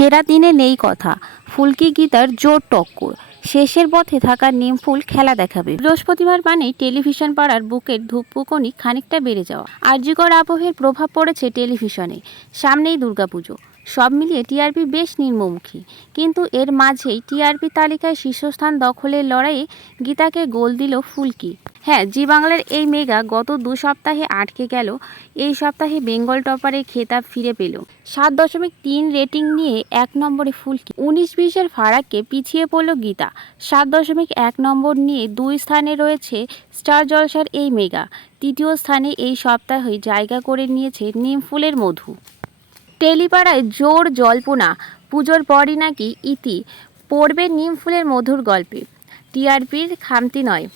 সেরা দিনে নেই কথা। ফুলকি গীতার জোর টক্কর। শেষের পথে থাকা নিমফুল খেলা দেখাবে। বৃহস্পতিবার মানে টেলিভিশন পাড়ার বুকের ধূপপুকনি খানিকটা বেড়ে যাওয়া। আর্যিকর আবহের প্রভাব পড়েছে টেলিভিশনে। সামনেই দুর্গাপুজো। সব মিলিয়ে টিআরপি বেশ নির্মমুখী। কিন্তু এর মাঝেই টিআরপি তালিকায় শীর্ষস্থান দখলের লড়াইয়ে গীতাকে গোল দিল ফুলকি। হ্যাঁ জি বাংলার এই মেগা গত দু সপ্তাহে আটকে গেল। এই সপ্তাহে বেঙ্গল টপারের খেতাব ফিরে পেল। সাত দশমিক তিন রেটিং নিয়ে এক নম্বরে ফুলকি। উনিশ বিশের ফারাককে পিছিয়ে পড়ল গীতা। সাত দশমিক এক নম্বর নিয়ে দুই স্থানে রয়েছে স্টার জলসার এই মেগা। তৃতীয় স্থানে এই সপ্তাহে জায়গা করে নিয়েছে নিমফুলের মধু। টেলিপাড়ায় জোর জল্পনা, পুজোর পরই নাকি ইতি, পড়বে নিম ফুলের মধুর গল্পে। টিআরপির খামতি নয়।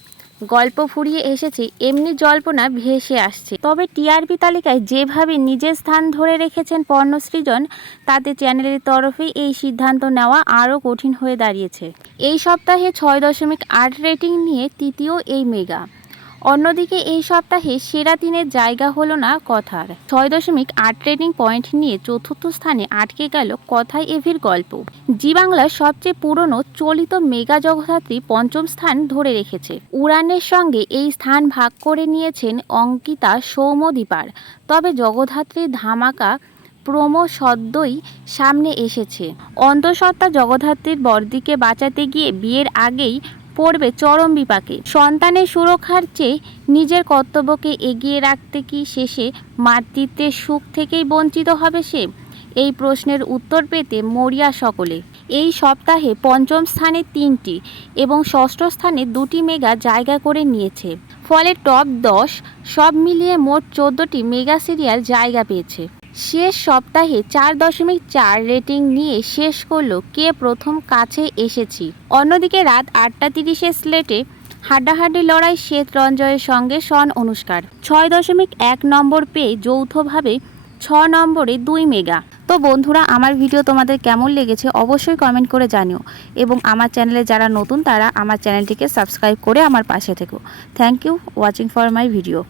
গল্প ফুরিয়ে এসেছে, এমনি জল্পনা ভেসে আসছে। তবে টিআরপি তালিকায় যেভাবে নিজের স্থান ধরে রেখেছেন পর্ণসৃজন তাতে চ্যানেলের তরফে এই সিদ্ধান্ত নেওয়া আরও কঠিন হয়ে দাঁড়িয়েছে। এই সপ্তাহে ছয় দশমিক আট রেটিং নিয়ে তৃতীয় এই মেগা। অন্যদিকে এই সপ্তাহে সেরা দিনের জায়গা হলো না কথার। ছয় দশমিক আট রেটিং পয়েন্ট নিয়ে চতুর্থ স্থানে আটকে গেল কথায় এভির গল্প। জি বাংলার সবচেয়ে পুরনো চলিত মেগা জগদ্ধাত্রী পঞ্চম স্থান ধরে রেখেছে। উড়ানের সঙ্গে এই স্থান ভাগ করে নিয়েছেন অঙ্কিতা সৌমদীপার তবে জগদ্ধাত্রীর ধামাকা প্রোমো সদ্যই সামনে এসেছে। অন্তঃসত্ত্বা জগদ্ধাত্রীর বর্দিকে বাঁচাতে গিয়ে বিয়ের আগেই পড়বে চরম বিপাকে। সন্তানের সুরক্ষার চেয়ে নিজের কর্তব্যকে এগিয়ে রাখতে কি শেষে মাতৃত্বের সুখ থেকেই বঞ্চিত হবে সে? এই প্রশ্নের উত্তর পেতে মরিয়া সকলে। এই সপ্তাহে পঞ্চম স্থানে তিনটি এবং ষষ্ঠ স্থানে দুটি মেগা জায়গা করে নিয়েছে। ফলে টপ দশ সব মিলিয়ে মোট চোদ্দোটি মেগা সিরিয়াল জায়গা পেয়েছে। শেষ সপ্তাহে চার দশমিক চার রেটিং নিয়ে শেষ করল কে প্রথম কাছে এসেছি। অন্যদিকে রাত আটটা তিরিশে স্লেটে হাড্ডাহাড্ডি লড়াই শ্বেত রঞ্জয়ের সঙ্গে সন অনুষ্কার। ছয় দশমিক এক নম্বর পেয়ে যৌথভাবে ছ নম্বরে দুই মেগা। তো বন্ধুরা, আমার ভিডিও তোমাদের কেমন লেগেছে অবশ্যই কমেন্ট করে জানিও এবং আমার চ্যানেলে যারা নতুন তারা আমার চ্যানেলটিকে সাবস্ক্রাইব করে আমার পাশে থেকো। Thank you watching for my video